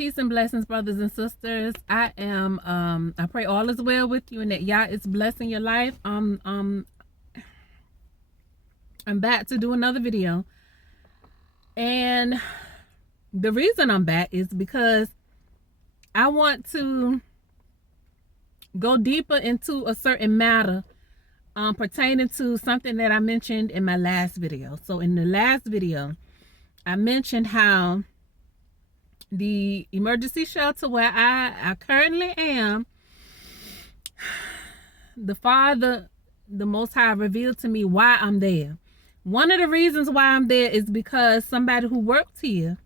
Peace and blessings, brothers and sisters. I pray all is well with you and that Yah is blessing your life. I'm back to do another video. And the reason I'm back is because I want to go deeper into a certain matter pertaining to something that I mentioned in my last video. So in the last video, I mentioned how the emergency shelter where I currently am, the Most High revealed to me why I'm there. One of the reasons why I'm there is because somebody who works here,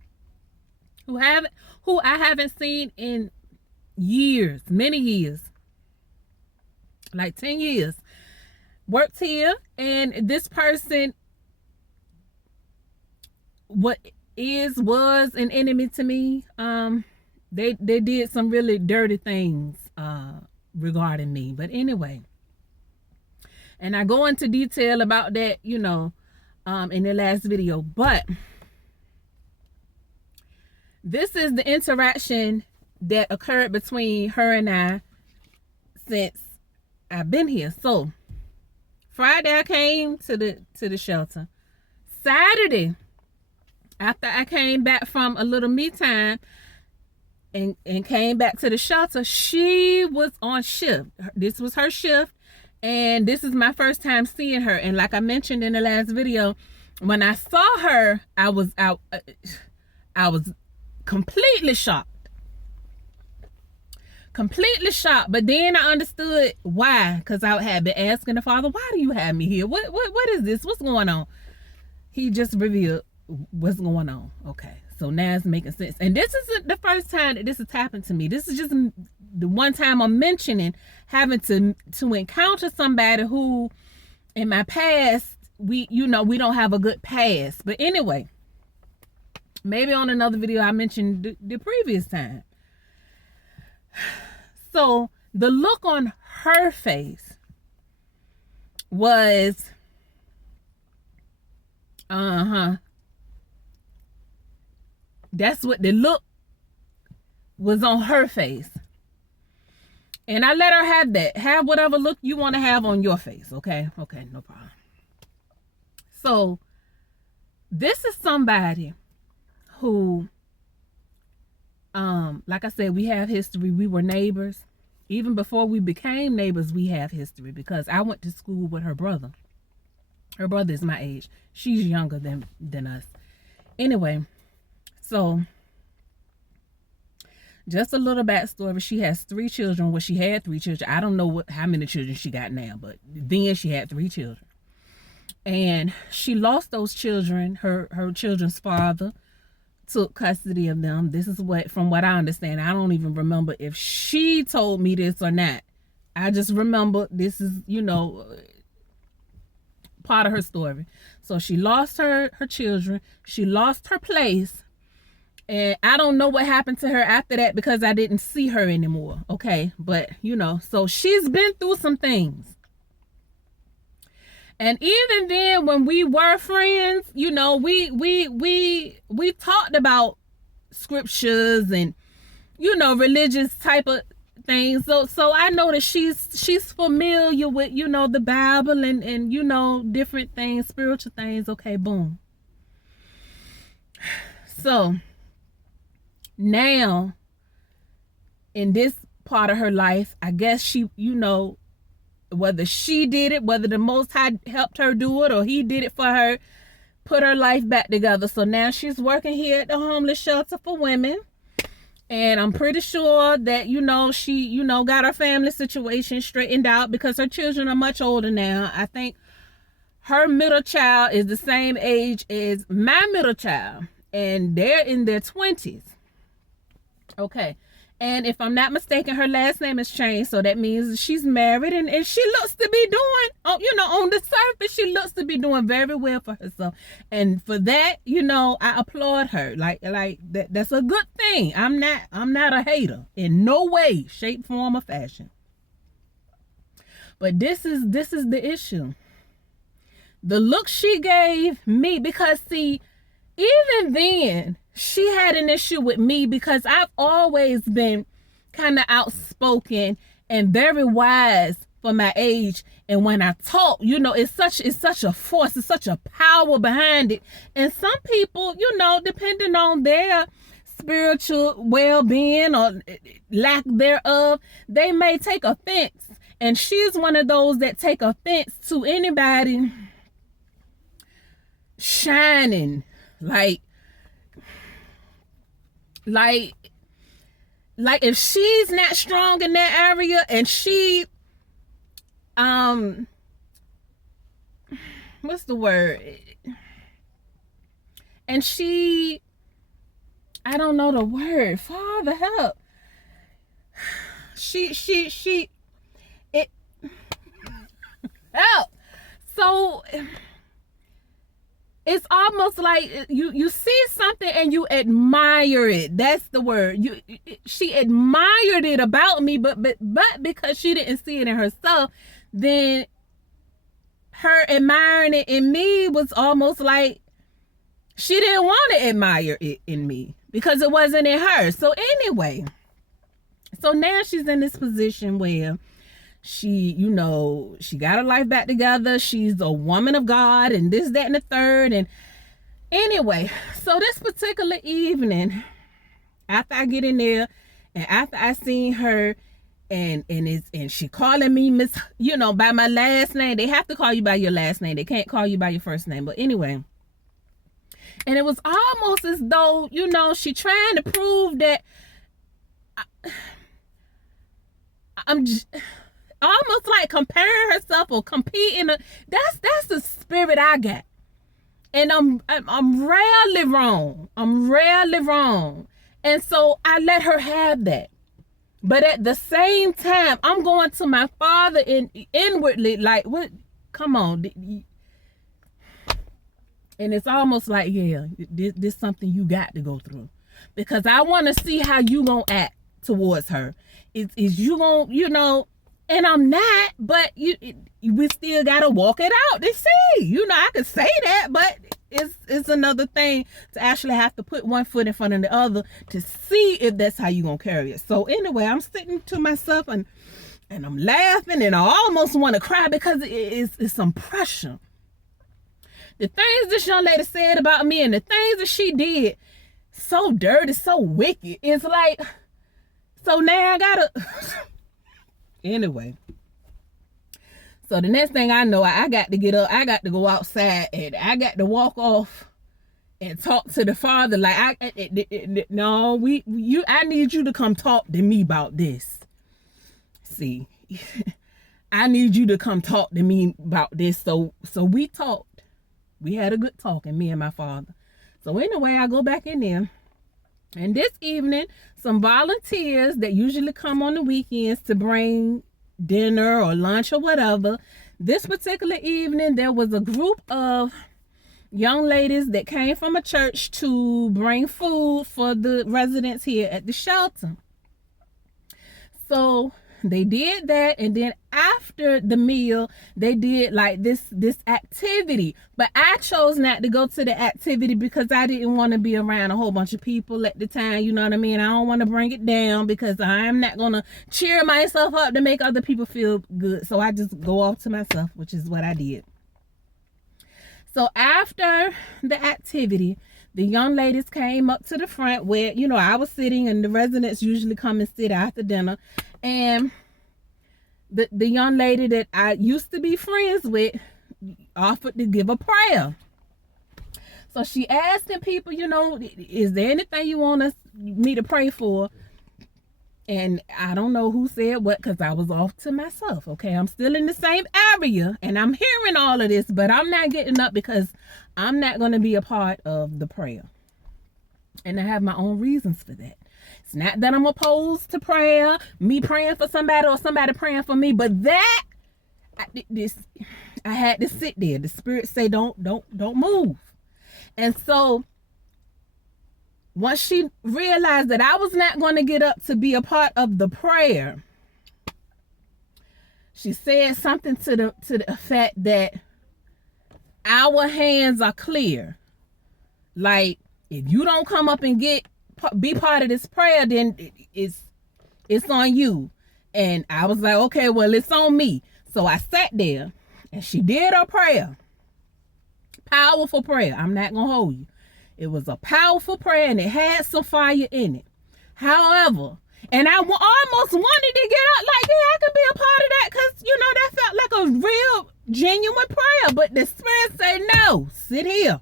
who I haven't seen in years, many years, like 10 years, worked here, and this person was an enemy to me. They did some really dirty things regarding me. But anyway, and I go into detail about that, in the last video. But this is the interaction that occurred between her and I since I've been here. So Friday I came to the shelter. Saturday, after I came back from a little me time and came back to the shelter, she was on shift. This was her shift, and this is my first time seeing her. And like I mentioned in the last video, when I saw her, I was completely shocked. Completely shocked. But then I understood why, because I had been asking the Father, why do you have me here? What is this? What's going on? He just revealed what's going on. Okay, so now it's making sense. And this isn't the first time that this has happened to me. This is just the one time I'm mentioning having to encounter somebody who in my past we don't have a good past. But anyway, maybe on another video I mentioned the previous time. So the look on her face was that's what the look was on her face. And I let her have that. Have whatever look you want to have on your face. Okay, no problem. So this is somebody who, like I said, we have history. We were neighbors. Even before we became neighbors, we have history because I went to school with her brother. Her brother is my age. She's younger than us. Anyway, so just a little backstory. She has 3 children. Well, she had 3 children. I don't know how many children she got now, but then she had 3 children. And she lost those children. Her children's father took custody of them. This is from what I understand. I don't even remember if she told me this or not. I just remember this is, part of her story. So she lost her children. She lost her place. And I don't know what happened to her after that because I didn't see her anymore. Okay. But, so she's been through some things. And even then, when we were friends, we talked about scriptures and, religious type of things. So I know that she's familiar with, the Bible and different things, spiritual things. Okay, boom. So now in this part of her life, I guess she, whether she did it, whether the Most High helped her do it or he did it for her, put her life back together. So now she's working here at the homeless shelter for women. And I'm pretty sure that, she, got her family situation straightened out because her children are much older now. I think her middle child is the same age as my middle child. And they're in their 20s. Okay. And if I'm not mistaken, her last name has changed. So that means she's married. And she looks to be doing, on the surface, she looks to be doing very well for herself. And for that, I applaud her. Like that's a good thing. I'm not a hater in no way, shape, form, or fashion. But this is the issue. The look she gave me, because see, even then, she had an issue with me because I've always been kind of outspoken and very wise for my age. And when I talk, it's such a force, it's such a power behind it. And some people, depending on their spiritual well-being or lack thereof, they may take offense. And she's one of those that take offense to anybody shining like if she's not strong in that area and she what's the word, and she, I don't know the word, Father help, she it help. So it's almost like you see something and you admire it. That's the word. She admired it about me, but because she didn't see it in herself, then her admiring it in me was almost like she didn't want to admire it in me because it wasn't in her. So anyway, so now she's in this position where she got her life back together. She's a woman of God and this, that, and the third. And anyway, so this particular evening, after I get in there and after I seen her and she calling me Miss, by my last name. They have to call you by your last name. They can't call you by your first name. But anyway, and it was almost as though, she trying to prove that I'm just, almost like comparing herself or competing. That's the spirit I got, and I'm rarely wrong. And so I let her have that. But at the same time, I'm going to my Father inwardly, like, what? Come on. And it's almost like, yeah, this something you got to go through, because I want to see how you gonna act towards her. Is you gonna, and I'm not, but we still gotta walk it out to see. I could say that, but it's another thing to actually have to put one foot in front of the other to see if that's how you gonna carry it. So anyway, I'm sitting to myself and I'm laughing and I almost want to cry because it's some pressure. The things this young lady said about me and the things that she did, so dirty, so wicked. It's like, so now I gotta anyway. So the next thing I know, I got to get up, I got to go outside, and I got to walk off and talk to the Father. Like, I need you to come talk to me about this. See, I need you to come talk to me about this. So we talked. We had a good talk, and me and my Father. So anyway, I go back in there. And this evening, some volunteers that usually come on the weekends to bring dinner or lunch or whatever, this particular evening, there was a group of young ladies that came from a church to bring food for the residents here at the shelter. So they did that, and then after the meal, they did like this activity. But I chose not to go to the activity because I didn't want to be around a whole bunch of people at the time. You know what I mean? I don't want to bring it down because I'm not gonna cheer myself up to make other people feel good. So I just go off to myself, which is what I did. So after the activity, the young ladies came up to the front where, I was sitting, and the residents usually come and sit after dinner. And the young lady that I used to be friends with offered to give a prayer. So she asked the people, is there anything you want me to pray for? And I don't know who said what, because I was off to myself. Okay, I'm still in the same area and I'm hearing all of this, but I'm not getting up because I'm not going to be a part of the prayer. And I have my own reasons for that. It's not that I'm opposed to prayer, me praying for somebody or somebody praying for me, but I had to sit there. The Spirit say, don't move. And so once she realized that I was not going to get up to be a part of the prayer, she said something to the effect that our hands are clear. Like, if you don't come up and be part of this prayer, then it's on you. And I was like, okay, well, it's on me. So I sat there and she did her prayer. Powerful prayer. I'm not going to hold you. It was a powerful prayer and it had some fire in it. However, and I almost wanted to get up like, yeah, I could be a part of that, because, that felt like a real, genuine prayer. But the Spirit said, no, sit here.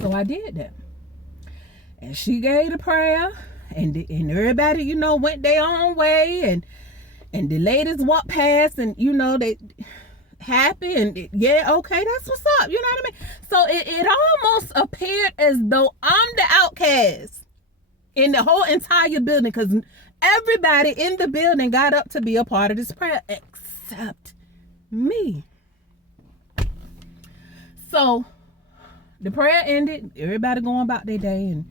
So I did that. And she gave the prayer, and everybody, went their own way, and the ladies walked past, and, they happy, and yeah, okay, that's what's up. You know what I mean? So it almost appeared as though I'm the outcast in the whole entire building, because everybody in the building got up to be a part of this prayer except me. So the prayer ended, everybody going about their day and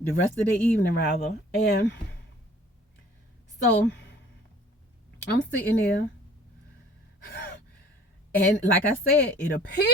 the rest of the evening rather. And so I'm sitting there, and like I said, it appears